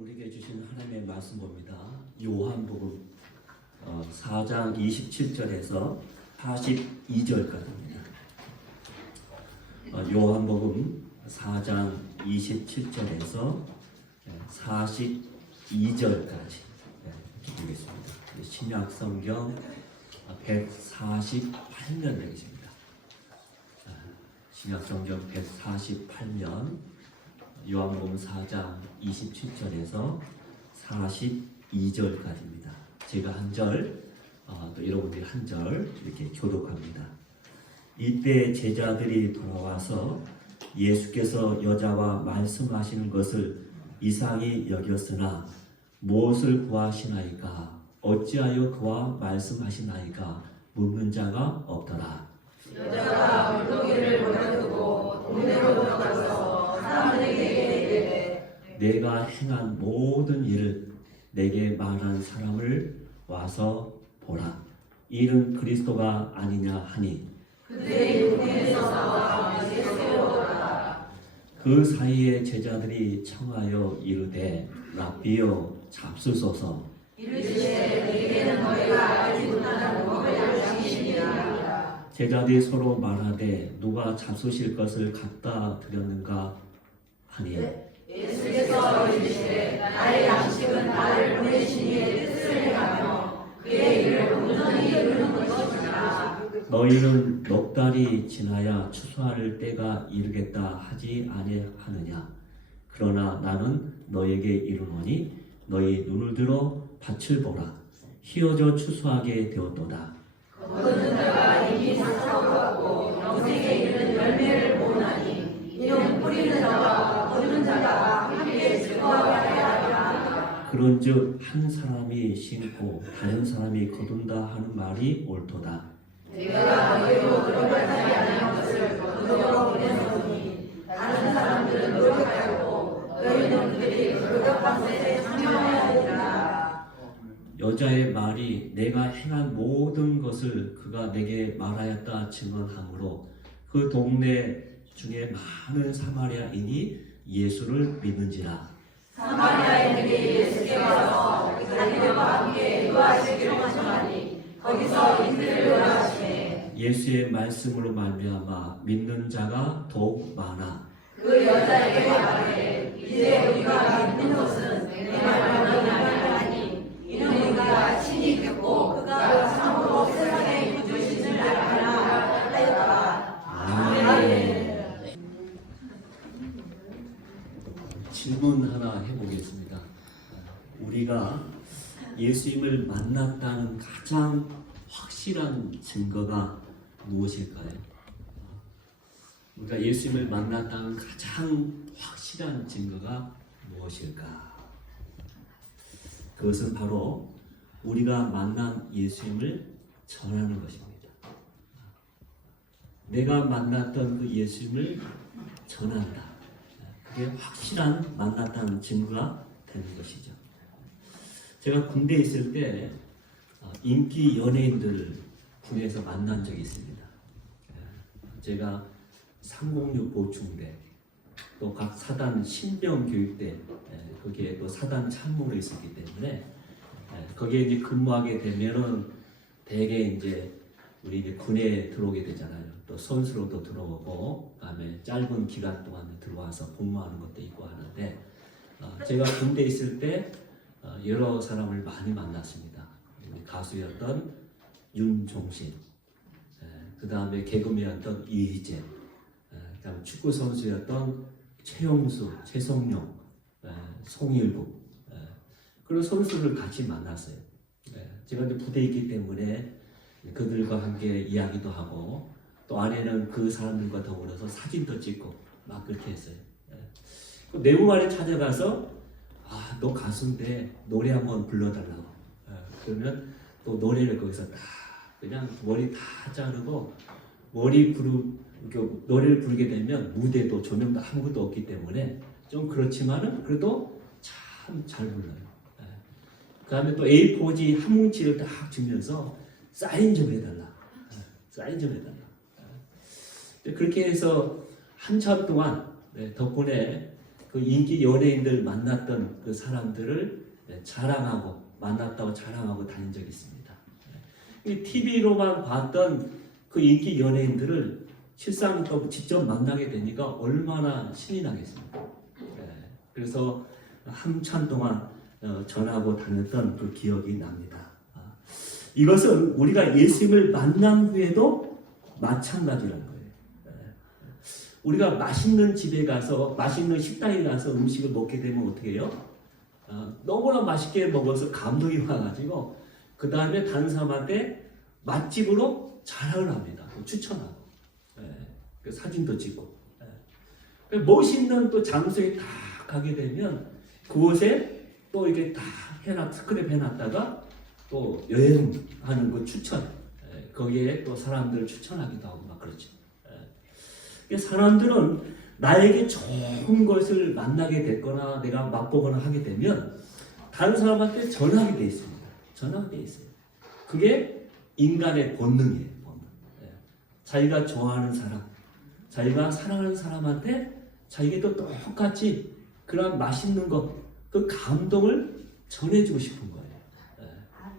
우리에게 주신 하나님의 말씀 봅니다. 요한복음 4장 27절에서 42절까지입니다. 요한복음 4장 27절에서 42절까지 보겠습니다. 신약성경 148면 되겠습니다. 신약성경 148면 요한복음 4장 27절에서 42절까지입니다. 제가 한 절, 또 여러분들이 한 절 이렇게 교독합니다. 이때 제자들이 돌아와서 예수께서 여자와 말씀하시는 것을 이상히 여겼으나 무엇을 구하시나이까? 어찌하여 그와 말씀하시나이까? 묻는 자가 없더라. 여자가 물고기를 버려두고 동네로 들어가서 사람들에게 이르되 내가 행한 모든 일을 내게 말한 사람을 와서 보라. 이는 그리스도가 아니냐 하니 그들의 육에서 나와 예수께로 오더라. 그 사이에 제자들이 청하여 이르되 라비여 잡수소서. 이르시되 내게는 너희가 알지 못하는 법을 알려주시니라. 제자들이 서로 말하되 누가 잡수실 것을 갖다 드렸는가 하니 예수께서 이르시되 나의 양식은 나를 보내신 이의 뜻을 행하며 그의 일을 온전히 이루는 것이니라. 너희는 넉 달이 지나야 추수할 때가 이르겠다 하지 아니하느냐. 그러나 나는 너에게 이르노니 너희 눈을 들어 밭을 보라. 휘어져 추수하게 되었도다. 거두는 자가 이미 상처받고 영생에 이르는 열매를 모으나니 이는 뿌리는 자와 거두는 자가 함께 즐거워하게 하리라. 그런즉 한 사람이 심고 다른 사람이 거둔다 하는 말이 옳도다. 내가 너희로 노력하지 아니한 것을 거두어 보내노니 다른 사람들은 노력하였고 너희는 그들이 노력한 것에 참여해야 되리라. 여자의 말이 내가 행한 모든 것을 그가 내게 말하였다 증언하므로 그 동네 중에 많은 사마리아인이 예수를 믿는지라. 사마리아인들이 예수께 와서 자기들과 함께 유하시기를 원하니 거기서 이들을 요하시매 예수의 말씀으로 말미암아 믿는 자가 더욱 많아. 그 여자에게 말하되 이제 우리가 믿는 것은 내 말만이 아니하니 이는 우리가 친히 듣고 그가 참으로 세상의 구주신을 알아라 하였다. 아멘. 질문 하나 해보겠습니다. 우리가 예수님을 만났다는 가장 확실한 증거가 무엇일까요? 우리가 예수님을 만났다는 가장 확실한 증거가 무엇일까? 그것은 바로 우리가 만난 예수님을 전하는 것입니다. 내가 만났던 그 예수님을 전한다. 그게 확실한 만났다는 증거가 되는 것이죠. 제가 군대에 있을 때 인기 연예인들 군에서 만난 적이 있습니다. 제가 306 보충대, 또 각 사단 신병교육대, 거기에 또 사단 참모로 있었기 때문에 거기에 이제 근무하게 되면은 대개 이제 우리 이제 군에 들어오게 되잖아요. 또 선수로도 들어오고, 그다음에 짧은 기간 동안 들어와서 복무하는 것도 있고 하는데, 제가 군대 있을 때 여러 사람을 많이 만났습니다. 우리 가수였던 윤종신, 그다음에 개그맨이었던 이희재, 그다음에 축구 선수였던 최용수, 최성용, 송일국, 그런 선수를 같이 만났어요. 제가 이제 부대에 있기 때문에 그들과 함께 이야기도 하고, 또 안에는 그 사람들과 더불어서 사진도 찍고 막 그렇게 했어요. 그 내무반에 찾아가서 너 가수인데 노래 한번 불러달라고. 그러면 또 노래를 거기서 다 그냥 머리 다 자르고 노래를 부르게 되면 무대도 조명도 아무것도 없기 때문에 좀 그렇지만은 그래도 참 잘 불러요. 그 다음에 또 A4지 한 뭉치를 딱 주면서 사인 좀 해달라. 사인 좀 해달라. 그렇게 해서 한참 동안 덕분에 그 인기 연예인들 만났던 그 사람들을 자랑하고 만났다고 자랑하고 다닌 적이 있습니다. 이 TV로만 봤던 그 인기 연예인들을 실상 또 직접 만나게 되니까 얼마나 신이 나겠습니까? 그래서 한참 동안 전하고 다녔던 그 기억이 납니다. 이것은 우리가 예수님을 만난 후에도 마찬가지라는 거예요. 우리가 맛있는 집에 가서 맛있는 식당에 가서 음식을 먹게 되면 어떻게 해요? 너무나 맛있게 먹어서 감동이 와가지고 그 다음에 다른 사람한테 맛집으로 자랑을 합니다. 추천하고 그 사진도 찍고 멋있는 또 장소에 다 가게 되면 그곳에 또 이게 다 스크랩 해놨다가 또 여행하는 그 추천 거기에 또 사람들을 추천하기도 하고 막 그렇죠. 사람들은 나에게 좋은 것을 만나게 됐거나 내가 맛보거나 하게 되면 다른 사람한테 전하게 돼 있습니다. 전하게 돼 있어요. 그게 인간의 본능이에요. 본능. 자기가 좋아하는 사람, 자기가 사랑하는 사람한테 자기도 똑같이 그런 맛있는 것, 그 감동을 전해주고 싶은 거예요.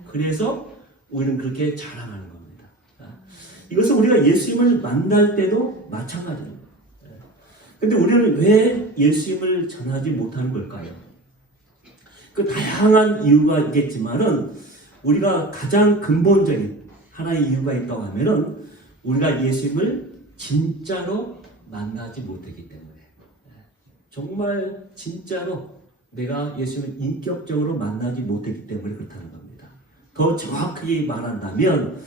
그래서 우리는 그렇게 자랑하는 겁니다. 이것은 우리가 예수님을 만날 때도 마찬가지입니다. 근데 우리는 왜 예수님을 전하지 못하는 걸까요? 그 다양한 이유가 있겠지만은 우리가 가장 근본적인 하나의 이유가 있다고 하면은 우리가 예수님을 진짜로 만나지 못했기 때문에 정말 진짜로 내가 예수님을 인격적으로 만나지 못했기 때문에 그렇다는 겁니다. 더 정확하게 말한다면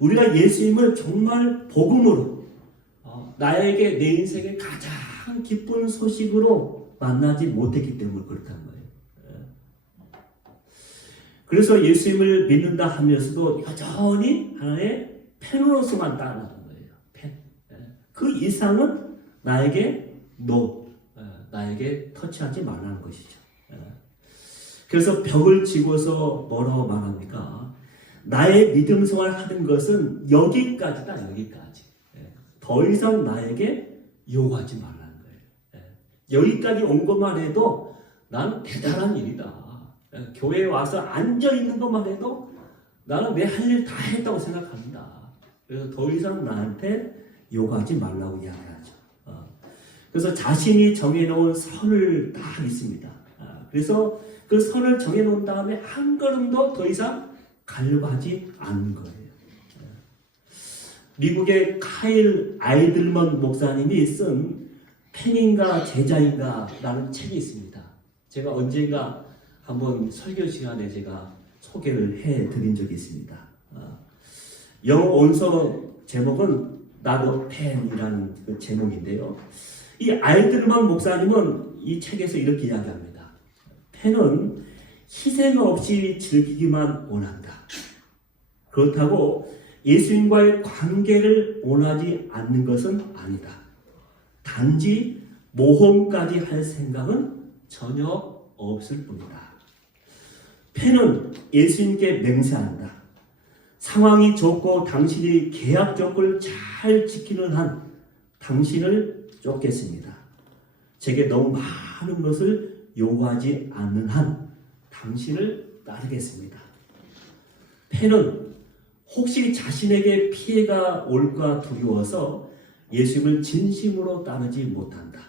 우리가 예수님을 정말 복음으로 나에게 내 인생의 가장 기쁜 소식으로 만나지 못했기 때문에 그렇다는 거예요. 그래서 예수님을 믿는다 하면서도 여전히 하나의 펜으로서만 따라가는 거예요. 펜. 그 이상은 나에게 나에게 터치하지 말라는 것이죠. 그래서 벽을 지고서 뭐라고 말합니까? 나의 믿음 생활 하는 것은 여기까지다, 여기까지. 더 이상 나에게 요구하지 말라는 거예요. 여기까지 온 것만 해도 난 대단한 일이다. 교회에 와서 앉아있는 것만 해도 나는 내 할 일 다 했다고 생각합니다. 그래서 더 이상 나한테 요구하지 말라고 이야기하죠. 그래서 자신이 정해놓은 선을 다 있습니다. 그래서 그 선을 정해놓은 다음에 한 걸음도 더 이상 가려고 하지 않는 거예요. 미국의 카일 아이들먼 목사님이 쓴 팬인가 제자인가 라는 책이 있습니다. 제가 언젠가 한번 설교 시간에 제가 소개를 해드린 적이 있습니다. 영어 원서 제목은 나도 팬이라는 그 제목인데요. 이 아이들먼 목사님은 이 책에서 이렇게 이야기합니다. 팬은 희생 없이 즐기기만 원한다. 그렇다고 예수님과의 관계를 원하지 않는 것은 아니다. 단지 모험까지 할 생각은 전혀 없을 뿐이다. 팬은 예수님께 맹세한다. 상황이 좋고 당신이 계약 조건을 잘 지키는 한 당신을 쫓겠습니다. 제게 너무 많은 것을 요구하지 않는 한 당신을 따르겠습니다. 팬은 혹시 자신에게 피해가 올까 두려워서 예수님을 진심으로 따르지 못한다.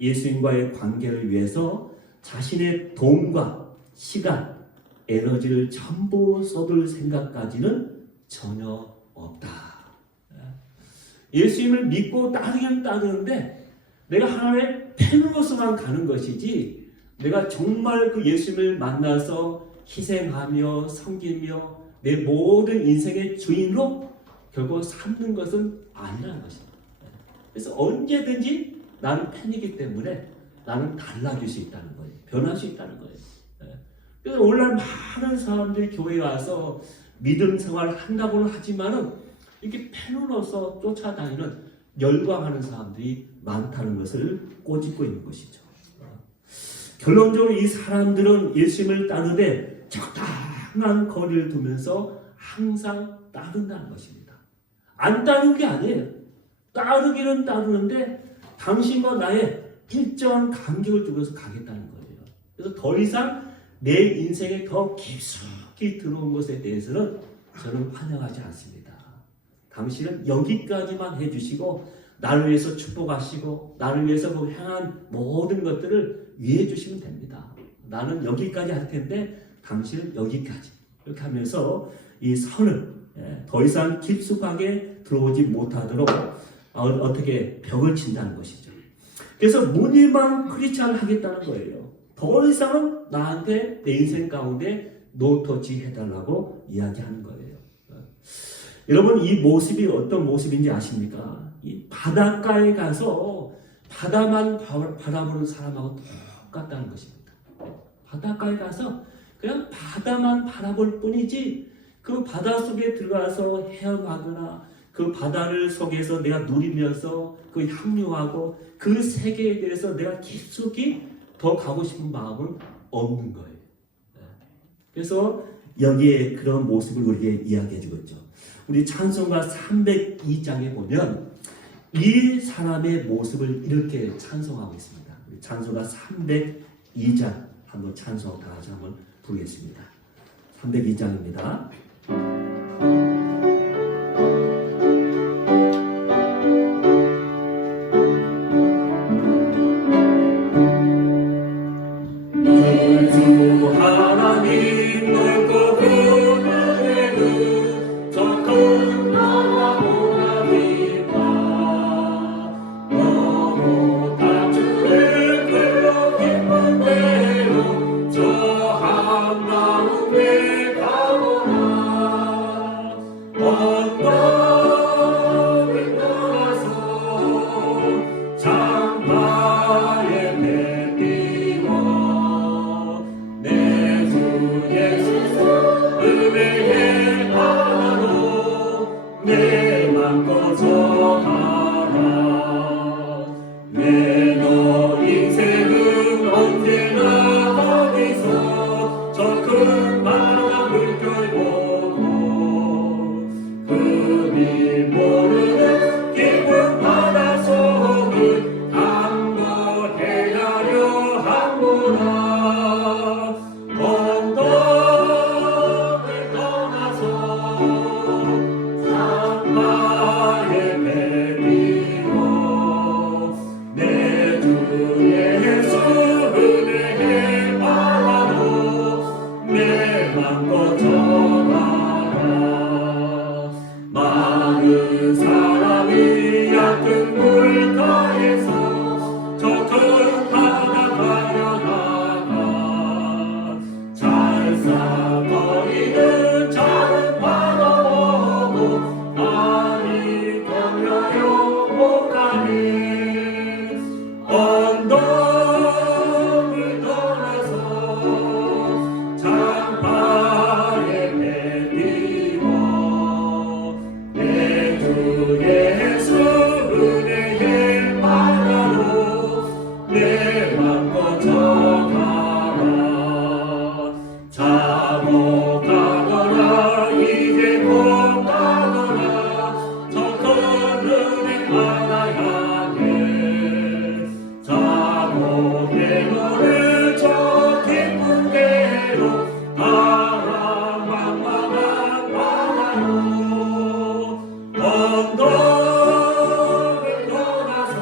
예수님과의 관계를 위해서 자신의 돈과 시간, 에너지를 전부 쏟을 생각까지는 전혀 없다. 예수님을 믿고 따르긴 따르는데 내가 하나님의 팬으로서만 가는 것이지 내가 정말 그 예수님을 만나서 희생하며 섬기며 내 모든 인생의 주인으로 결국 삼는 것은 아니라는 것입니다. 그래서 언제든지 나는 팬이기 때문에 나는 달라질 수 있다는 거예요. 변할 수 있다는 거예요. 그래서 오늘날 많은 사람들이 교회에 와서 믿음 생활을 한다고는 하지만은 이렇게 팬으로서 쫓아다니는 열광하는 사람들이 많다는 것을 꼬집고 있는 것이죠. 결론적으로 이 사람들은 예수님을 따르되 적당한 거리를 두면서 항상 따른다는 것입니다. 안 따르는 게 아니에요. 따르기는 따르는데 당신과 나의 일정한 간격을 두고서 가겠다는 거예요. 그래서 더 이상 내 인생에 더 깊숙이 들어온 것에 대해서는 저는 환영하지 않습니다. 당신은 여기까지만 해주시고 나를 위해서 축복하시고 나를 위해서 그 향한 모든 것들을 위해 주시면 됩니다. 나는 여기까지 할 텐데 당신은 여기까지 이렇게 하면서 이 선을 더 이상 깊숙하게 들어오지 못하도록 어떻게 벽을 친다는 것이죠. 그래서 무늬만 크리스찬을 하겠다는 거예요. 더 이상은 나한테 내 인생 가운데 노터치 해달라고 이야기하는 거예요. 여러분 이 모습이 어떤 모습인지 아십니까? 이 바닷가에 가서 바다만 바라보는 사람하고 똑같다는 것입니다. 바닷가에 가서 그냥 바다만 바라볼 뿐이지 그 바다 속에 들어가서 헤엄하거나 그 바다를 속에서 내가 누리면서 그 향유하고 그 세계에 대해서 내가 깊숙이 더 가고 싶은 마음은 없는 거예요. 그래서 여기에 그런 모습을 우리에게 이야기해 주고 있죠. 우리 찬송가 302장에 보면 이 사람의 모습을 이렇게 찬송하고 있습니다. 우리 찬송가 302장 한번 찬송 다 같이 한번 부르겠습니다. 302장입니다. 하나님 넓고 그늘에는 저 큰 나라 보나니까 너무 다주를 끌어 기쁜 대로 저 한마음에 가보라 언덕을 떠나서 장마에 내띄워 내 주 예수 은혜의 바다로 내 맘껏 전하라 내 인생은 언제나 거기서 저 큰 바람을 끌고 금이 모르는 깊은 바다 속을 한번 헤아려 한보라 언덕을 떠나서 산마에 내밀어 내 주 예수 은혜의 바다로 내 맘껏 전하라 많은 사람이 얕은 물가에서 저 큰 바다 가려다가 잘싸거리는 작은 바다 보고 많이 걸려요 못 가네 언덕을 떠나서 장마에 내띄워 내 주 예수 은혜의 바다로 내 맘껏 전하라 자고 가거라 이제 곧 가거라 저 큰 은혜 바다 향해 자고 내노를 저 깊은 데로 가라 망망한 바다로 언덕을 떠나서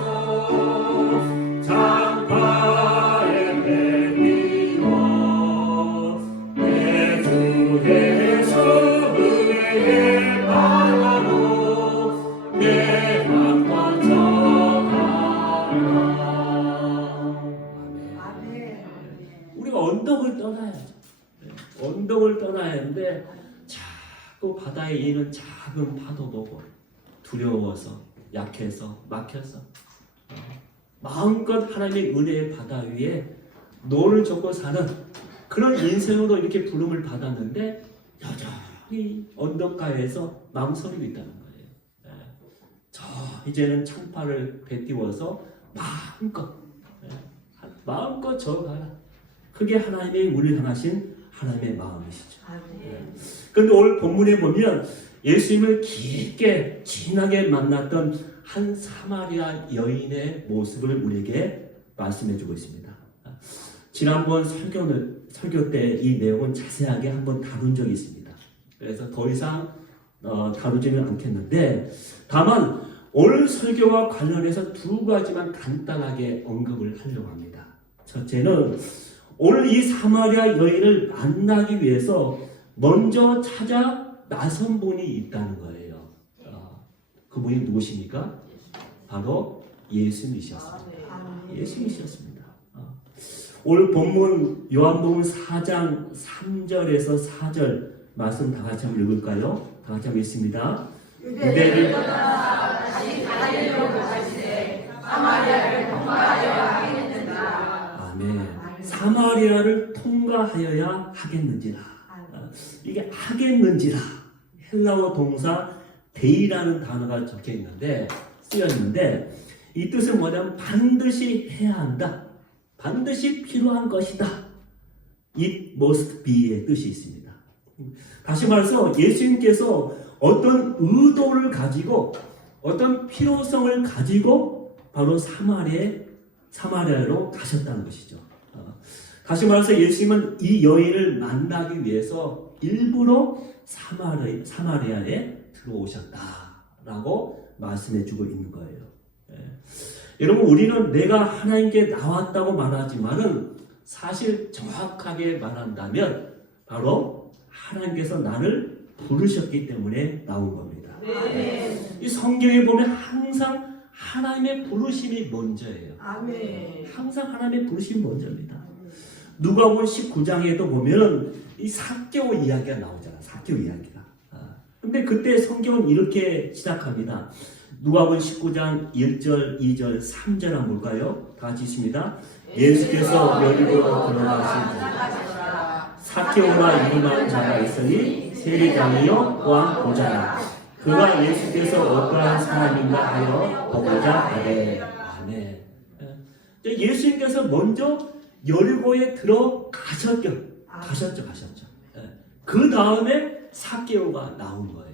장파에 내밀어 내 주 예수 은혜의 바다로 내 맘껏 전하라. 아멘. 우리가 언덕을 떠나야죠. 언덕을 떠나야 하는데 자꾸 바다에 있는 작은 파도 보고 두려워서 약해서 막혀서 마음껏 하나님의 은혜의 바다 위에 노를 젓고 사는 그런 인생으로 이렇게 부름을 받았는데 여전히 언덕가에서 망설이고 있다는 거예요. 저 이제는 창파를 베띄워서 마음껏 저어가라. 그게 하나님의 우리를 향하신 하나님의 마음이시죠. 그런데 오늘 본문에 보면 예수님을 깊게 진하게 만났던 한 사마리아 여인의 모습을 우리에게 말씀해주고 있습니다. 지난번 설교 때 이 내용은 자세하게 한번 다룬 적이 있습니다. 그래서 더 이상 다루지는 않겠는데, 다만 오늘 설교와 관련해서 두 가지만 간단하게 언급을 하려고 합니다. 첫째는 오늘 이 사마리아 여인을 만나기 위해서 먼저 찾아 나선 분이 있다는 거예요. 그분이 누구십니까? 바로 예수님이셨습니다. 예수님이셨습니다. 오늘 본문 요한복음 4장 3절에서 4절 말씀 다 같이 한번 읽을까요? 다 같이 한번 읽습니다. 유대를 떠나 다시 갈릴리로 가시되 사마리아를 통과하여야 하겠는지라. 아멘. 사마리아를 통과하여야 하겠는지라. 이게 하겠는지라. 헬라어 동사 데이라는 단어가 적혀 있는데, 쓰여 있는데, 이 뜻은 뭐냐면 반드시 해야 한다. 반드시 필요한 것이다. It must be의 뜻이 있습니다. 다시 말해서 예수님께서 어떤 의도를 가지고 어떤 필요성을 가지고 바로 사마리아로 가셨다는 것이죠. 다시 말해서 예수님은 이 여인을 만나기 위해서 일부러 사마리아에 들어오셨다라고 말씀해주고 있는 거예요. 여러분, 우리는 내가 하나님께 나왔다고 말하지만은 사실 정확하게 말한다면 바로 하나님께서 나를 부르셨기 때문에 나온 겁니다. 네. 이 성경에 보면 항상 하나님의 부르심이 먼저예요. 아멘. 항상 하나님의 부르심이 먼저입니다. 누가복음 19장에도 보면 이 삭개오 이야기가 나오잖아. 삭개오 이야기가. 근데 그때 성경은 이렇게 시작합니다. 누가복음 19장 1절, 2절, 3절 한번 볼까요? 다 같이 있습니다. 예수께서 여리고로 들어가신 삭개오라 이름하는 자가 있으니 세리장이요 또한 부자라. 그가 예수께서 어떠한 사람인가 하여 보고자 하되. 아멘. 예수님께서 먼저 여리고에 들어가셨죠. 그 다음에 삭개오가 나온 거예요.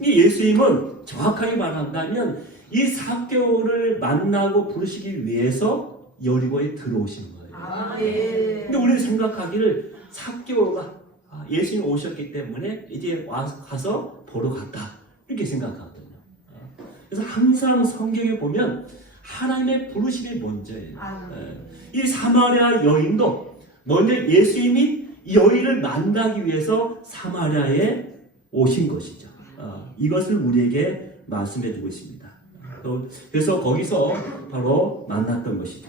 이 예수님은 정확하게 말한다면 이 삭개오를 만나고 부르시기 위해서 여리고에 들어오신 거예요. 근데 우리는 생각하기를 삭개오가 예수님 오셨기 때문에 이제 가서 보러 갔다 이렇게 생각하거든요. 그래서 항상 성경에 보면 하나님의 부르심이 먼저예요. 이 사마리아 여인도 먼저 예수님이 이 여인을 만나기 위해서 사마리아에 오신 것이죠. 이것을 우리에게 말씀해주고 있습니다. 그래서 거기서 바로 만났던 것이죠.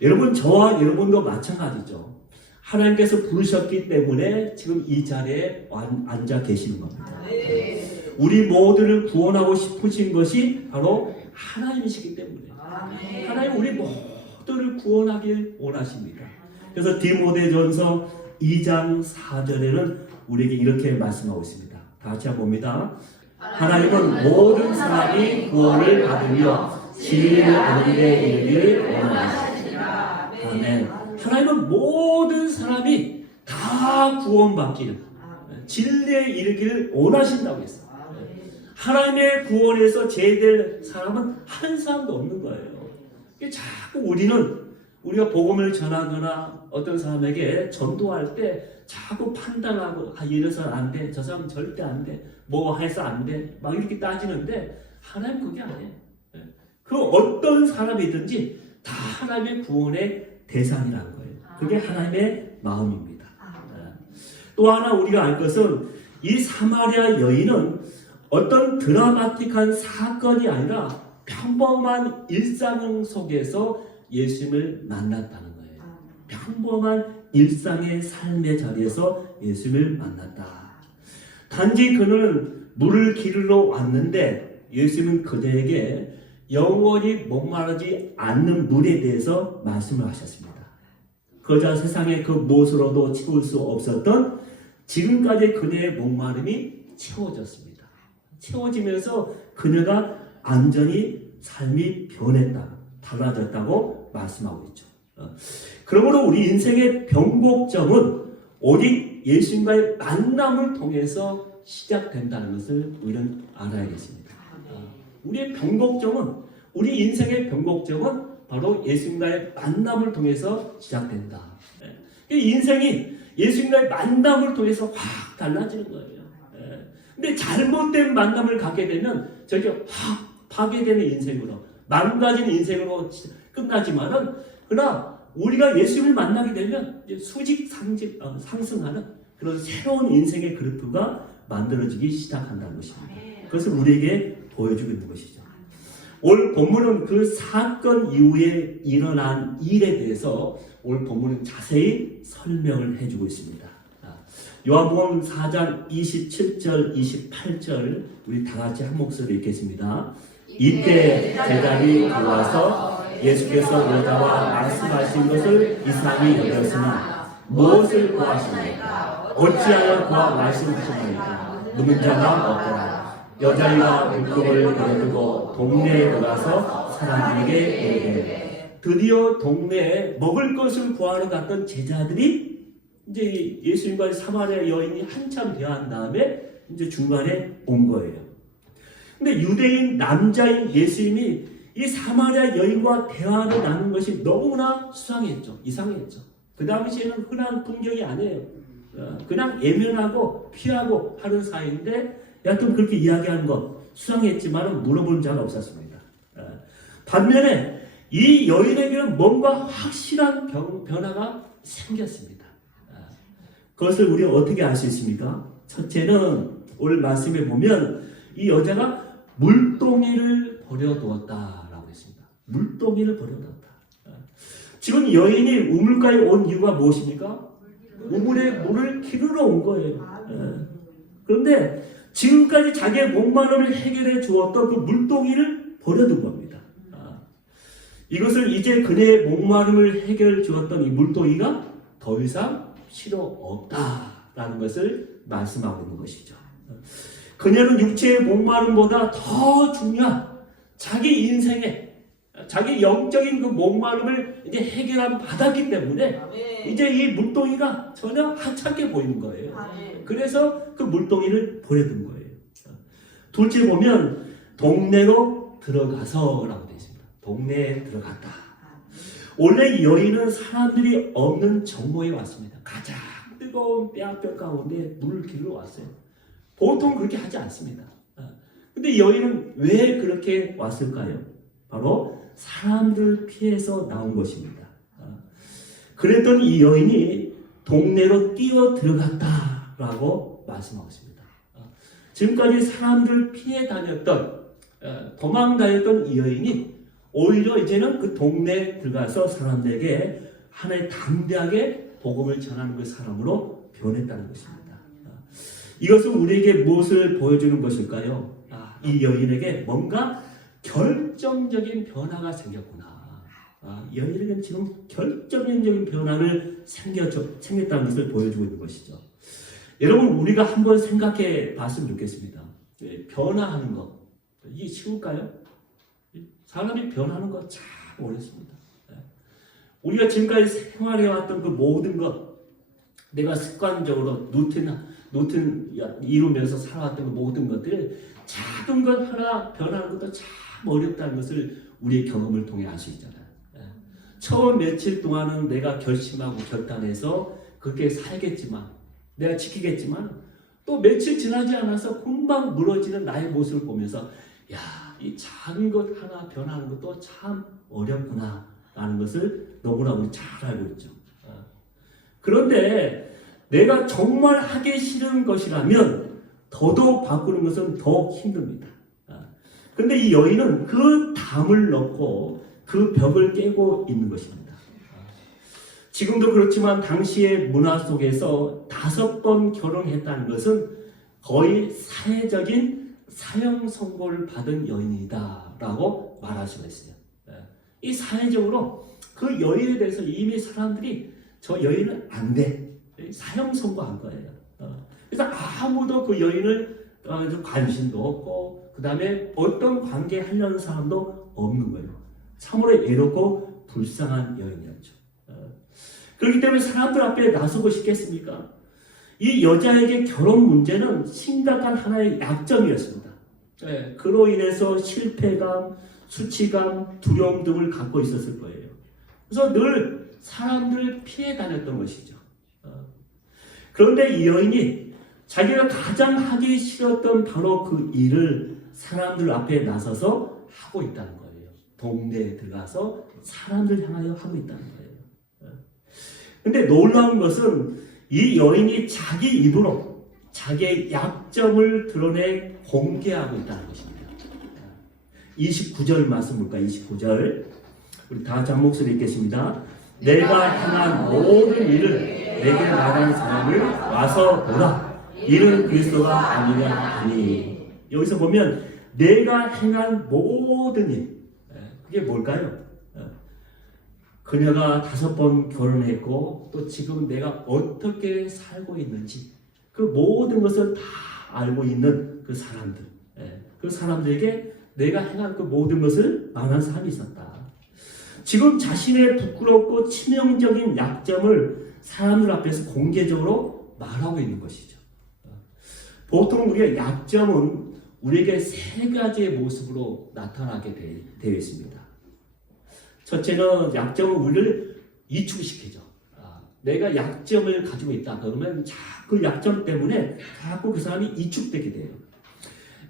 여러분, 저와 여러분도 마찬가지죠. 하나님께서 부르셨기 때문에 지금 이 자리에 앉아 계시는 겁니다. 우리 모두를 구원하고 싶으신 것이 바로 하나님이시기 때문에 하나님 우리 모두를 구원하길 원하십니다. 그래서 디모데전서 2장 4절에는 우리에게 이렇게 말씀하고 있습니다. 다 같이 한번 봅니다. 하나님은 모든 사람이 구원을 받으며 진리를 얻는 데 이르기를 원하시니라. 아멘. 하나님은 모든 사람이 다 구원받기를, 진리에 이르기를 원하신다고 했어요. 하나님의 구원에서 제외될 사람은 한 사람도 없는 거예요. 자꾸 우리가 복음을 전하거나 어떤 사람에게 전도할 때 자꾸 판단하고 이래서는 안 돼, 저 사람 절대 안 돼, 뭐 해서 안 돼, 막 이렇게 따지는데 하나님 그게 아니에요. 그 어떤 사람이든지 다 하나님의 구원의 대상이라는 거예요. 그게 하나님의 마음입니다. 또 하나 우리가 알 것은 이 사마리아 여인은 어떤 드라마틱한 사건이 아니라 평범한 일상 속에서 예수님을 만났다는 거예요. 평범한 일상의 삶의 자리에서 예수님을 만났다. 단지 그는 물을 기르러 왔는데 예수님은 그들에게 영원히 목마르지 않는 물에 대해서 말씀을 하셨습니다. 그저 세상의 그 무엇으로도 채울 수 없었던 지금까지 그녀의 목마름이 채워졌습니다. 채워지면서 그녀가 완전히 삶이 변했다, 달라졌다고 말씀하고 있죠. 그러므로 우리 인생의 변곡점은 오직 예수님과의 만남을 통해서 시작된다는 것을 우리는 알아야겠습니다. 우리의 변곡점은, 우리 인생의 변곡점은 바로 예수님과의 만남을 통해서 시작된다. 이 인생이 예수님과의 만남을 통해서 확 달라지는 거예요. 근데 잘못된 만남을 갖게 되면 저게 확 파괴되는 인생으로, 망가진 인생으로 끝나지만은, 그러나 우리가 예수님을 만나게 되면 수직 상승하는 그런 새로운 인생의 그래프가 만들어지기 시작한다는 것입니다. 그것을 우리에게 보여주고 있는 것이죠. 오늘 본문은 그 사건 이후에 일어난 일에 대해서 오늘 본문은 자세히 설명을 해주고 있습니다. 요한복음 4장 27절, 28절 우리 다 같이 한 목소리로 읽겠습니다. 이때 제자들이 들어와서 예수께서 여자와 말씀하신 것을 이상히 여겼으나 무엇을 구하시나이까? 어찌하여 구하 말씀하시나이까? 묻는 자가 없더라. 여자가 물고기를 버려두고 동네에 들어가서 사람들에게 이르되, 드디어 동네에 먹을 것을 구하러 갔던 제자들이 이제 예수님과 사마리아 여인이 한참 대화한 다음에 이제 중간에 온 거예요. 근데 유대인 남자인 예수님이 이 사마리아 여인과 대화를 나눈 것이 너무나 수상했죠. 이상했죠. 그 당시에는 흔한 풍경이 아니에요. 그냥 예면하고 피하고 하는 사이인데 여하튼 그렇게 이야기하는 것 수상했지만 물어본 자가 없었습니다. 반면에 이 여인에게는 뭔가 확실한 변화가 생겼습니다. 그것을 우리가 어떻게 알 수 있습니까? 첫째는 오늘 말씀에 보면 이 여자가 물동이를 버려두었다라고 했습니다. 물동이를 버려두었다. 지금 여인이 우물가에 온 이유가 무엇입니까? 우물에 물을 기르러 온 거예요. 그런데 지금까지 자기의 목마름을 해결해 주었던 그 물동이를 버려둔 겁니다. 이것을 이제 그녀의 목마름을 해결해 주었던 이 물동이가 더 이상 필요 없다라는 것을 말씀하고 있는 것이죠. 그녀는 육체의 목마름보다 더 중요한 자기 인생의, 자기 영적인 그 목마름을 이제 해결한 받았기 때문에 이제 이 물동이가 전혀 하찮게 보이는 거예요. 그래서 그 물동이를 버려둔 거예요. 둘째 보면 동네로 들어가서라고 되어 있습니다. 동네에 들어갔다. 원래 이 여인은 사람들이 없는 정모에 왔습니다. 가장 뜨거운 뼈 가운데 물을 기르러 왔어요. 보통 그렇게 하지 않습니다. 근데 이 여인은 왜 그렇게 왔을까요? 바로 사람들을 피해서 나온 것입니다. 그랬더니 이 여인이 동네로 뛰어 들어갔다라고 말씀하고 있습니다. 지금까지 사람들을 피해 다녔던, 도망 다녔던 이 여인이 오히려 이제는 그 동네에 들어가서 사람들에게 하나의 담대하게 복음을 전하는 그 사람으로 변했다는 것입니다. 이것은 우리에게 무엇을 보여주는 것일까요? 이 여인에게 뭔가 결정적인 변화가 생겼구나. 여인에게는 지금 결정적인 변화를 생겼다는 것을 보여주고 있는 것이죠. 여러분, 우리가 한번 생각해 봤으면 좋겠습니다. 변화하는 것, 이게 쉬울까요? 사람이 변하는 것 참 어렵습니다. 우리가 지금까지 생활해왔던 그 모든 것, 내가 습관적으로 루틴 이루면서 살아왔던 그 모든 것들, 작은 것 하나 변하는 것도 참 어렵다는 것을 우리의 경험을 통해 알 수 있잖아요. 처음 며칠 동안은 내가 결심하고 결단해서 그렇게 살겠지만, 내가 지키겠지만, 또 며칠 지나지 않아서 금방 무너지는 나의 모습을 보면서, 야, 이 작은 것 하나 변하는 것도 참 어렵구나 라는 것을 너무나 우리 잘 알고 있죠. 그런데 내가 정말 하기 싫은 것이라면 더더욱 바꾸는 것은 더 힘듭니다. 그런데 이 여인은 그 담을 넣고 그 벽을 깨고 있는 것입니다. 지금도 그렇지만 당시의 문화 속에서 5번 결혼했다는 것은 거의 사회적인 사형 선고를 받은 여인이다라고 말할 수가 있어요. 이 사회적으로 그 여인에 대해서 이미 사람들이 저 여인은 안 돼, 사형 선고한 거예요. 그래서 아무도 그 여인을 관심도 없고 그 다음에 어떤 관계 하려는 사람도 없는 거예요. 참으로 외롭고 불쌍한 여인이었죠. 그렇기 때문에 사람들 앞에 나서고 싶겠습니까? 이 여자에게 결혼 문제는 심각한 하나의 약점이었습니다. 그로 인해서 실패감, 수치감, 두려움 등을 갖고 있었을 거예요. 그래서 늘 사람들을 피해 다녔던 것이죠. 그런데 이 여인이 자기가 가장 하기 싫었던 바로 그 일을 사람들 앞에 나서서 하고 있다는 거예요. 동네에 들어가서 사람들 향하여 하고 있다는 거예요. 근데 놀라운 것은 이 여인이 자기 입으로 자기의 약점을 드러내 공개하고 있다는 것입니다. 29절 말씀 볼까요? 29절 우리 다 같이 한 목소리 읽겠습니다. 내가 행한 모든 일을 내게 말하는 사람을 와서 보라. 이는 그리스도가 아니냐 하니. 여기서 보면 내가 행한 모든 일, 그게 뭘까요? 그녀가 5번 결혼했고 또 지금 내가 어떻게 살고 있는지 그 모든 것을 다 알고 있는 그 사람들, 그 사람들에게 내가 행한 그 모든 것을 말하는 사람이 있었다. 지금 자신의 부끄럽고 치명적인 약점을 사람들 앞에서 공개적으로 말하고 있는 것이죠. 보통 우리의 약점은 우리에게 3가지의 모습으로 나타나게 되어 있습니다. 첫째는 약점은 우리를 이축시키죠. 내가 약점을 가지고 있다. 그러면 그 약점 때문에 자꾸 그 사람이 이축되게 돼요.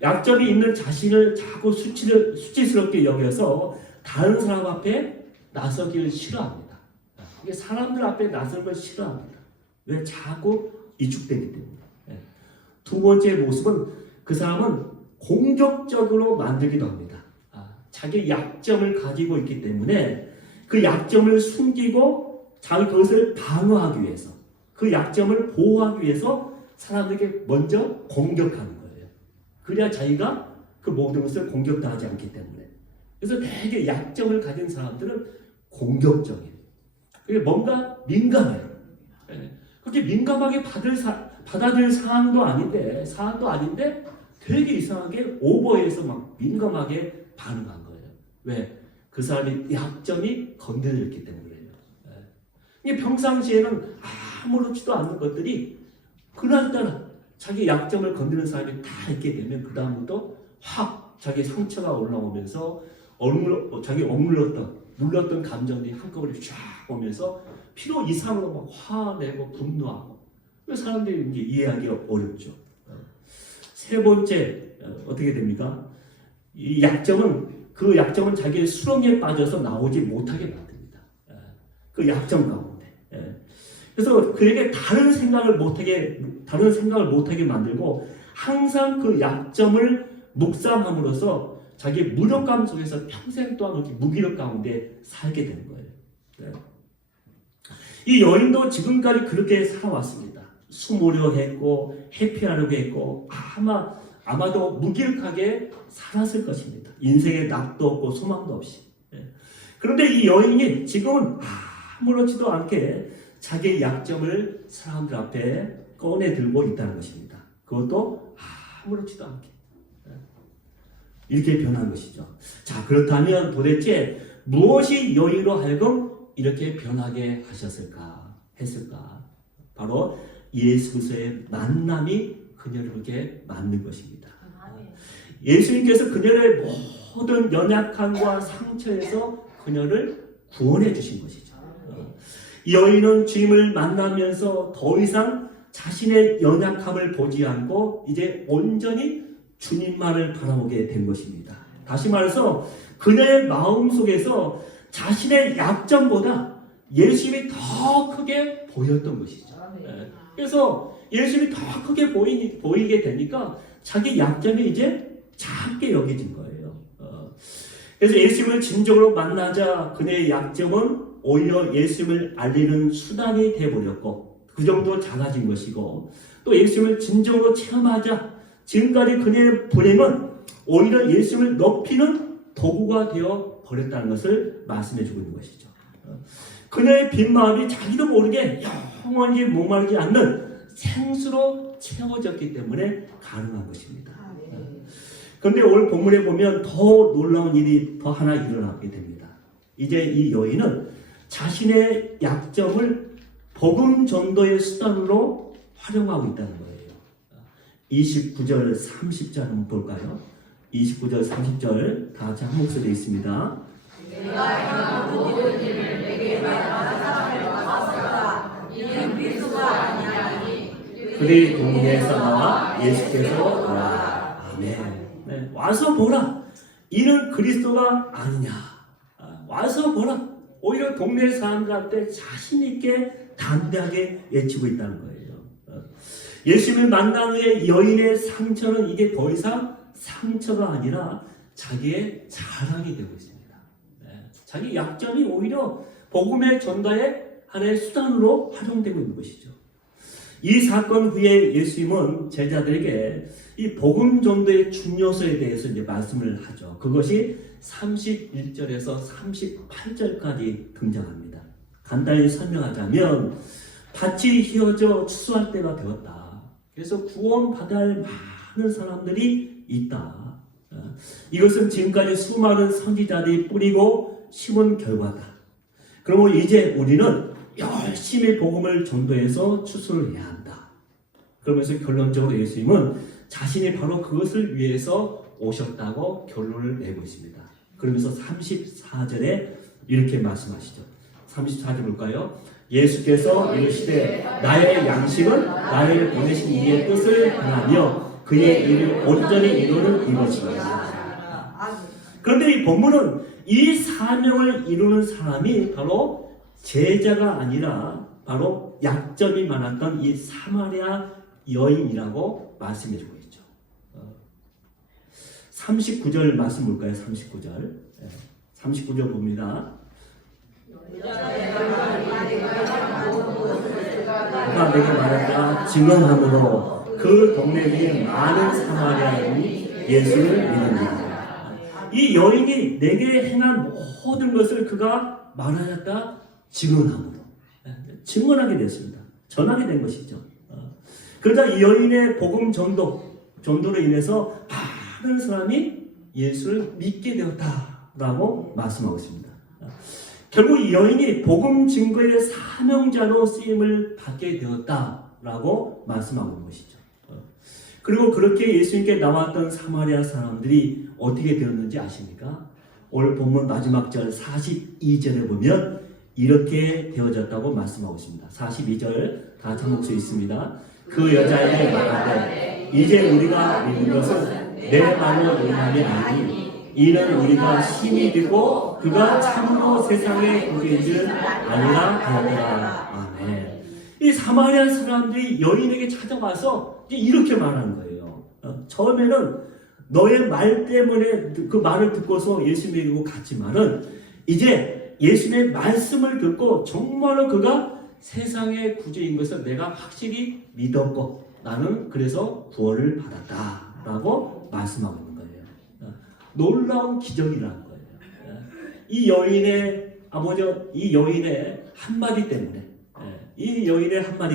약점이 있는 자신을 자꾸 수치스럽게 여겨서 다른 사람 앞에 나서기를 싫어합니다. 이게 사람들 앞에 나서는 걸 싫어합니다. 왜? 자꾸 이축되기 때문에. 두 번째 모습은 그 사람은 공격적으로 만들기도 합니다. 자기 약점을 가지고 있기 때문에 그 약점을 숨기고 자기 그것을 방어하기 위해서 그 약점을 보호하기 위해서 사람들에게 먼저 공격하는 거예요. 그래야 자기가 그 모든 것을 공격당하지 않기 때문에. 그래서 되게 약점을 가진 사람들은 공격적이에요. 그게 뭔가 민감해요. 그렇게 민감하게 받아들일 사안도 아닌데 되게 이상하게 오버해서 막 민감하게 반응한 거예요. 왜? 그 사람의 약점이 건드렸기 때문이에요. 이게 평상시에는 아무렇지도 않은 것들이 그날따라 자기 약점을 건드리는 사람이 다 있게 되면 그 다음부터 확 자기 상처가 올라오면서 자기 눌렀던 감정들이 한꺼번에 쫙 오면서 필요 이상으로 막 화내고 분노하고 사람들이 이제 이해하기 어렵죠. 세 번째 어떻게 됩니까? 이 그 약점은 자기의 수렁에 빠져서 나오지 못하게 만듭니다. 그 약점 가운데. 그래서 그에게 다른 생각을 못하게 만들고 항상 그 약점을 묵상함으로써 자기 무력감 속에서 평생 동안 무기력 가운데 살게 되는 거예요. 이 여인도 지금까지 그렇게 살아왔습니다. 숨으려 했고 회피하려고 했고 아마도 무기력하게 살았을 것입니다. 인생에 낙도 없고 소망도 없이. 그런데 이 여인이 지금은 아무렇지도 않게 자기의 약점을 사람들 앞에 꺼내 들고 있다는 것입니다. 그것도 아무렇지도 않게. 이렇게 변한 것이죠. 자, 그렇다면 도대체 무엇이 여인으로 하여금 이렇게 변하게 했을까? 바로 예수 그리스도의 만남이 그녀를 그렇게 만든 것입니다. 예수님께서 그녀의 모든 연약함과 상처에서 그녀를 구원해 주신 것이죠. 이 여인은 주님을 만나면서 더 이상 자신의 연약함을 보지 않고 이제 온전히 주님만을 바라보게 된 것입니다. 다시 말해서 그녀의 마음속에서 자신의 약점보다 예수님이 더 크게 보였던 것이죠. 그래서 예수님이 더 크게 보이게 되니까 자기 약점이 이제 작게 여겨진 거예요. 그래서 예수님을 진정으로 만나자 그녀의 약점은 오히려 예수님을 알리는 수단이 되어버렸고 그 정도 작아진 것이고 또 예수님을 진정으로 체험하자 지금까지 그녀의 불행은 오히려 예수님을 높이는 도구가 되어 버렸다는 것을 말씀해 주고 있는 것이죠. 그녀의 빈 마음이 자기도 모르게 영원히 목마르지 않는 생수로 채워졌기 때문에 가능한 것입니다. 그런데 오늘 본문에 보면 더 놀라운 일이 더 하나 일어나게 됩니다. 이제 이 여인은 자신의 약점을 복음 전도의 수단으로 활용하고 있다는 거예요. 29절 30절 한번 볼까요? 29절, 30절 다 같이 한 목소리에 있습니다. 내가 행한 모든 일을 내게 말하는 사람을 봤었다. 이는 그리스도가 아니하니 그의 동네에서 나와 예수께서 보라. 아멘. 네, 와서 보라. 이는 그리스도가 아니냐. 와서 보라. 오히려 동네 사람들한테 자신 있게 담대하게 외치고 있다는 거예요. 예수님을 만난 후에 여인의 상처는 이게 더 이상 상처가 아니라 자기의 자랑이 되고 있습니다. 자기 약점이 오히려 복음의 전가의 하나의 수단으로 활용되고 있는 것이죠. 이 사건 후에 예수님은 제자들에게 이 복음 전도의 중요성에 대해서 이제 말씀을 하죠. 그것이 31절에서 38절까지 등장합니다. 간단히 설명하자면 밭이 휘어져 추수할 때가 되었다. 그래서 구원받아야 할 많은 사람들이 있다. 이것은 지금까지 수많은 선지자들이 뿌리고 심은 결과다. 그러면 이제 우리는 열심히 복음을 전도해서 추수를 해야 한다. 그러면서 결론적으로 예수님은 자신이 바로 그것을 위해서 오셨다고 결론을 내고 있습니다. 그러면서 34절에 이렇게 말씀하시죠. 34절 볼까요? 예수께서 이르시되 나의 양식은 나를 보내신 이의 뜻을 행하며 그의 일을 온전히 이루는 이것이다. 그런데 이 본문은 이 사명을 이루는 사람이 바로 제자가 아니라 바로 약점이 많았던 이 사마리아 여인이라고 말씀해주고 있죠. 39절 말씀 볼까요? 39절. 39절 봅니다. 그가 내게 말했다 증언함으로 그 동네에 많은 사마리아인이 예수를 믿는다. 이 여인이 내게 행한 모든 것을 그가 말하였다 증언함으로 증언하게 됐습니다. 전하게 된 것이죠. 그러자 이 여인의 복음 전도로 인해서 많은 사람이 예수를 믿게 되었다라고 말씀하고 있습니다. 결국 이 여인이 복음 증거의 사명자로 쓰임을 받게 되었다라고 말씀하고 있는 것이죠. 그리고 그렇게 예수님께 나왔던 사마리아 사람들이 어떻게 되었는지 아십니까? 오늘 본문 마지막 절 42절에 보면 이렇게 되어졌다고 말씀하고 있습니다. 42절 다 같이 목소리 있습니다. 그 여자에게 말하되 이제 우리가 믿는 것은 내 말로 인함이 아니니 이는 우리가 심히 듣고 그가 참으로 세상의 구주인 줄 아니라 하였더라. 아멘. 이 사마리아 사람들이 여인에게 찾아와서 이렇게 말하는 거예요. 처음에는 너의 말 때문에 그 말을 듣고서 예수 믿고 갔지만은 이제 예수님의 말씀을 듣고 정말로 그가 세상의 구주인 것을 내가 확실히 믿었고 나는 그래서 구원을 받았다라고 말씀하고 있는 거예요. 놀라운 기적이라는 거예요. 이 여인의 이 여인의 한마디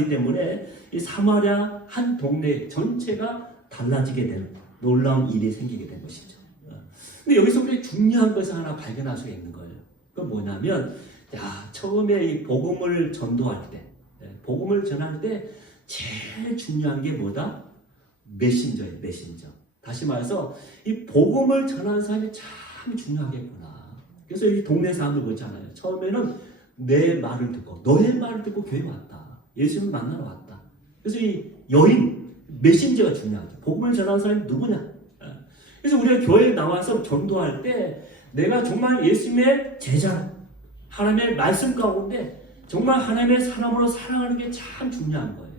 때문에 이 사마리아 한 동네 전체가 달라지게 되는 놀라운 일이 생기게 된 것이죠. 근데 여기서 우리 중요한 것을 하나 발견할 수가 있는 거예요. 그건 뭐냐면, 처음에 이 복음을 전도할 때, 복음을 전할 때 제일 중요한 게 뭐다? 메신저예요, 메신저. 다시 말해서 이 복음을 전하는 사람이 참 중요하겠구나. 그래서 이 동네 사람들 그렇잖아요. 처음에는 내 말을 듣고, 너의 말을 듣고 교회 왔다. 예수님을 만나러 왔다. 그래서 이 여인, 메신저가 중요하죠. 복음을 전하는 사람이 누구냐? 그래서 우리가 교회에 나와서 전도할 때 내가 정말 예수님의 제자, 하나님의 말씀 가운데 정말 하나님의 사람으로 살아가는 게 참 중요한 거예요.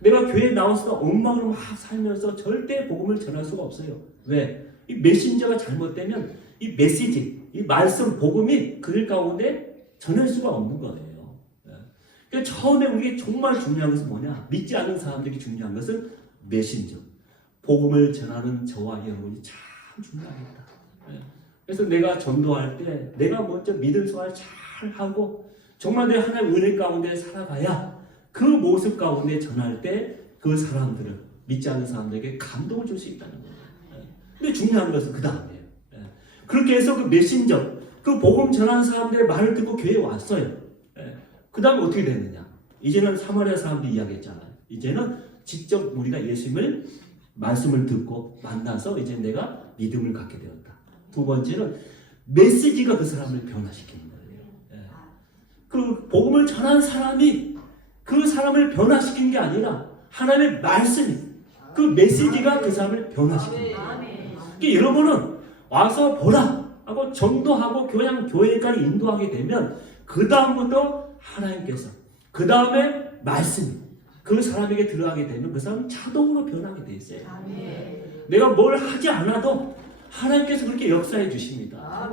내가 교회에 나와서 엉망으로 막 살면서 절대 복음을 전할 수가 없어요. 왜? 이 메신저가 잘못되면 이 메시지, 이 말씀, 복음이 그들 가운데 전할 수가 없는 거예요. 그러니까 처음에 우리가 정말 중요한 것은 뭐냐? 믿지 않는 사람들이 중요한 것은 메신저. 복음을 전하는 저와 여러분이 참 중요하겠다. 그래서 내가 전도할 때 내가 먼저 믿음 생활 잘 하고 정말 내 하나님의 은혜 가운데 살아가야 그 모습 가운데 전할 때 그 사람들을 믿지 않는 사람들에게 감동을 줄 수 있다는 거예요. 근데 중요한 것은 그 다음이에요. 그렇게 해서 그 메신저, 그 복음 전하는 사람들의 말을 듣고 교회에 왔어요. 그 다음에 어떻게 됐느냐? 이제는 사마리아 사람들이 이야기했잖아요. 이제는 직접 우리가 예수님을 말씀을 듣고 만나서 이제 내가 믿음을 갖게 되었다. 두 번째는 메시지가 그 사람을 변화시키는 거예요. 예. 그 복음을 전한 사람이 그 사람을 변화시킨 게 아니라 하나님의 말씀이 그 메시지가 그 사람을 변화시키는 거예요. 그러니까 여러분은 와서 보라 하고 전도하고 교회까지 인도하게 되면 그 다음부터 하나님께서 그 다음에 말씀이 그 사람에게 들어가게 되면 그 사람은 자동으로 변하게 돼 있어요. 내가 뭘 하지 않아도 하나님께서 그렇게 역사해 주십니다.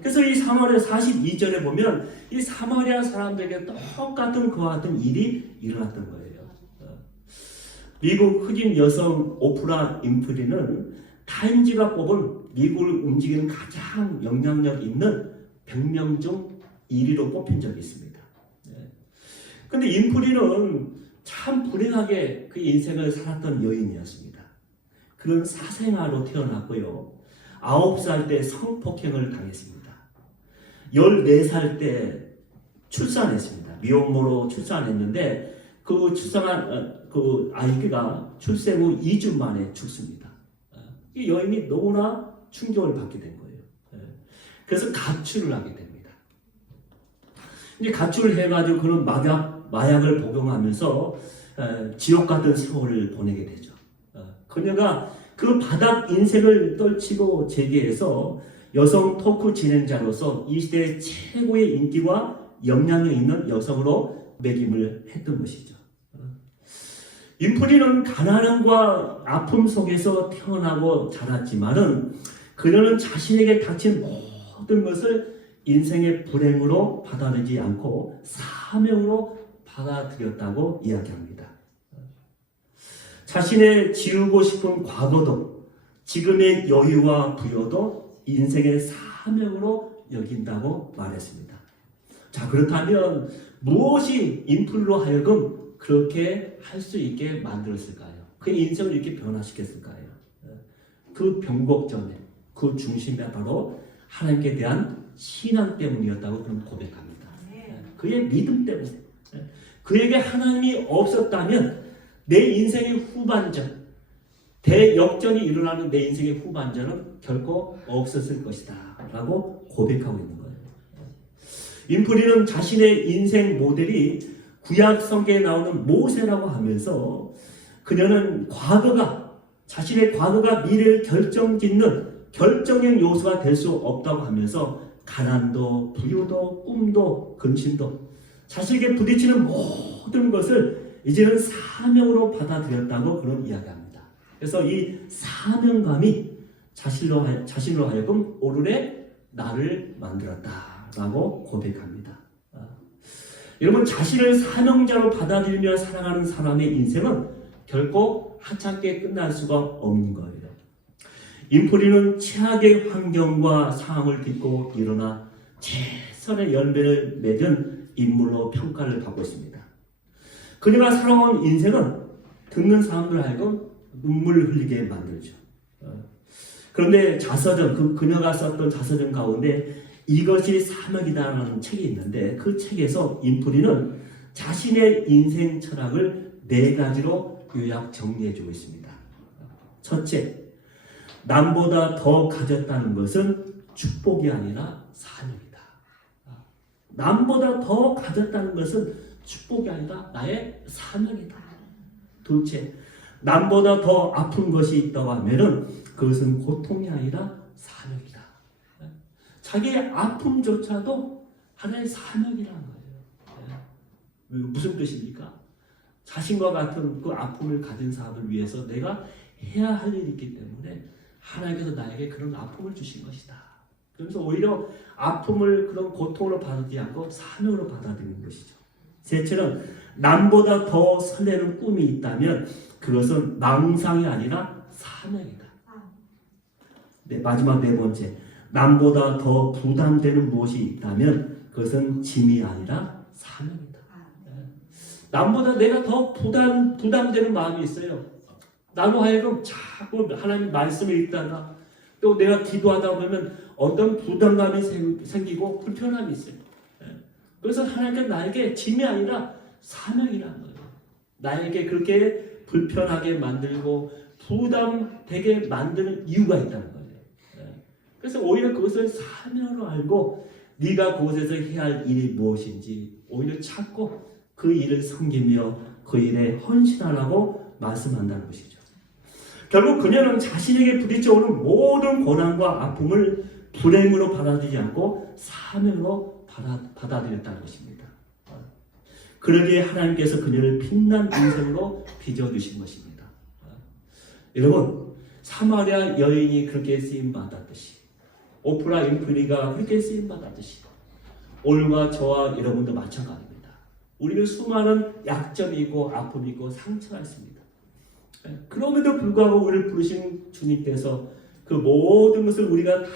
그래서 이 사마리아 42절에 보면 이 사마리아 사람들에게 똑같은 그와 같은 일이 일어났던 거예요. 미국 흑인 여성 오프라 윈프리는 타임지가 뽑은 미국을 움직이는 가장 영향력 있는 100명 중 1위로 뽑힌 적이 있습니다. 그런데 윈프리는 참 불행하게 그 인생을 살았던 여인이었습니다. 그런 사생아로 태어났고요. 9살 때 성폭행을 당했습니다. 14살 때 출산했습니다. 미혼모로 출산했는데 그 출산한 그 아이가 출생 후 2주 만에 죽습니다. 이 여인이 너무나 충격을 받게 된 거예요. 그래서 가출을 하게 됩니다. 이제 가출을 해가지고 그런 마약을 복용하면서 지옥 같은 세월을 보내게 되죠. 그녀가 그 바닥 인생을 떨치고 재기해서 여성 토크 진행자로서 이 시대의 최고의 인기와 영향력 있는 여성으로 매김을 했던 것이죠. 윈프리는 가난함과 아픔 속에서 태어나고 자랐지만은 그녀는 자신에게 닥친 모든 것을 인생의 불행으로 받아들이지 않고 사명으로 받아들였다고 이야기합니다. 자신의 지우고 싶은 과거도 지금의 여유와 부여도 인생의 사명으로 여긴다고 말했습니다. 자, 그렇다면 무엇이 윈프리로 하여금 그렇게 할 수 있게 만들었을까요? 그 인생을 이렇게 변화시켰을까요? 그 변곡점에 그 중심이 바로 하나님께 대한 신앙 때문이었다고 그는 고백합니다. 그의 믿음 때문에. 그에게 하나님이 없었다면 내 인생의 후반전, 대역전이 일어나는 내 인생의 후반전은 결코 없었을 것이다 라고 고백하고 있는 거예요. 윈프리는 자신의 인생 모델이 구약 성경에 나오는 모세라고 하면서 그녀는 자신의 과거가 미래를 결정짓는 결정적 요소가 될 수 없다고 하면서 가난도 부유도 꿈도 근심도 자신에게 부딪히는 모든 것을 이제는 사명으로 받아들였다고 그런 이야기합니다. 그래서 이 사명감이 자신으로 하여금 오늘의 나를 만들었다라고 고백합니다. 여러분, 자신을 사명자로 받아들이며 살아가는 사람의 인생은 결코 하찮게 끝날 수가 없는 거예요. 윈프리는 최악의 환경과 상황을 딛고 일어나 최선의 열매를 맺은 인물로 평가를 받고 있습니다. 그녀가 살아온 인생은 듣는 사람들 하여금 눈물을 흘리게 만들죠. 그런데 자서전, 그녀가 썼던 자서전 가운데 이것이 사명이다라는 책이 있는데 그 책에서 윈프리는 자신의 인생 철학을 4가지로 요약 정리해주고 있습니다. 첫째, 남보다 더 가졌다는 것은 축복이 아니라 사명이다. 남보다 더 가졌다는 것은 축복이 아니라 나의 사명이다. 둘째, 남보다 더 아픈 것이 있다고 하면은 그것은 고통이 아니라 사명이다. 자기의 아픔조차도 하나의 사명이라는 거예요. 무슨 뜻입니까? 자신과 같은 그 아픔을 가진 사람을 위해서 내가 해야 할 일이 있기 때문에 하나님께서 나에게 그런 아픔을 주신 것이다. 그러면서 오히려 아픔을 그런 고통으로 받지 않고 사명으로 받아들이는 것이죠. 셋째는 남보다 더 설레는 꿈이 있다면 그것은 망상이 아니라 사명이다. 마지막 4번째, 남보다 더 부담되는 무엇이 있다면 그것은 짐이 아니라 사명이다. 남보다 내가 더 부담되는 마음이 있어요. 나로 하여금 자꾸 하나님 말씀을 읽다가 또 내가 기도하다 보면 어떤 부담감이 생기고 불편함이 있어요. 그래서 하나님께 나에게 짐이 아니라 사명이라는 거예요. 나에게 그렇게 불편하게 만들고 부담되게 만드는 이유가 있다는 거예요. 그래서 오히려 그것을 사명으로 알고 네가 그곳에서 해야 할 일이 무엇인지 오히려 찾고 그 일을 섬기며 그 일에 헌신하라고 말씀한다는 것이죠. 결국 그녀는 자신에게 부딪혀오는 모든 고난과 아픔을 불행으로 받아들이지 않고 사명으로 받아들였다는 것입니다. 그러기에 하나님께서 그녀를 빛난 인생으로 빚어주신 것입니다. 여러분, 사마리아 여인이 그렇게 쓰임받았듯이 오프라 윈프리가 그렇게 쓰임받았듯이 오늘과 저와 여러분도 마찬가지입니다. 우리는 수많은 약점이 있고 아픔이 있고 상처가 있습니다. 그럼에도 불구하고 우리를 부르신 주님께서 그 모든 것을 우리가 다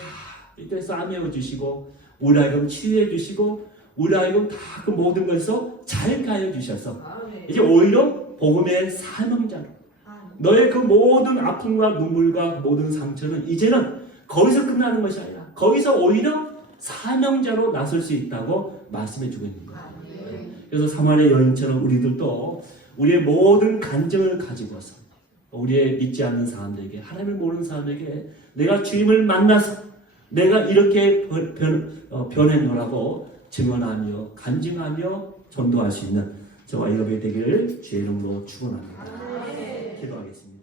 이렇게 싸매어 주시고 우리 하여금 치유해 주시고 우리 하여금 다 그 모든 것에서 잘 가해 주셔서 이제 오히려 복음의 사명자로 너의 그 모든 아픔과 눈물과 모든 상처는 이제는 거기서 끝나는 것이 아니라 거기서 오히려 사명자로 나설 수 있다고 말씀해 주고 있는 거예요. 그래서 사마리아 여인처럼 우리들도 우리의 모든 간증을 가지고서 우리의 믿지 않는 사람들에게 하나님을 모르는 사람에게 내가 주님을 만나서 내가 이렇게 변했노라고 증언하며 간증하며 전도할 수 있는 저와 여러분이 되기를 주의 이름으로 축원합니다. 기도하겠습니다.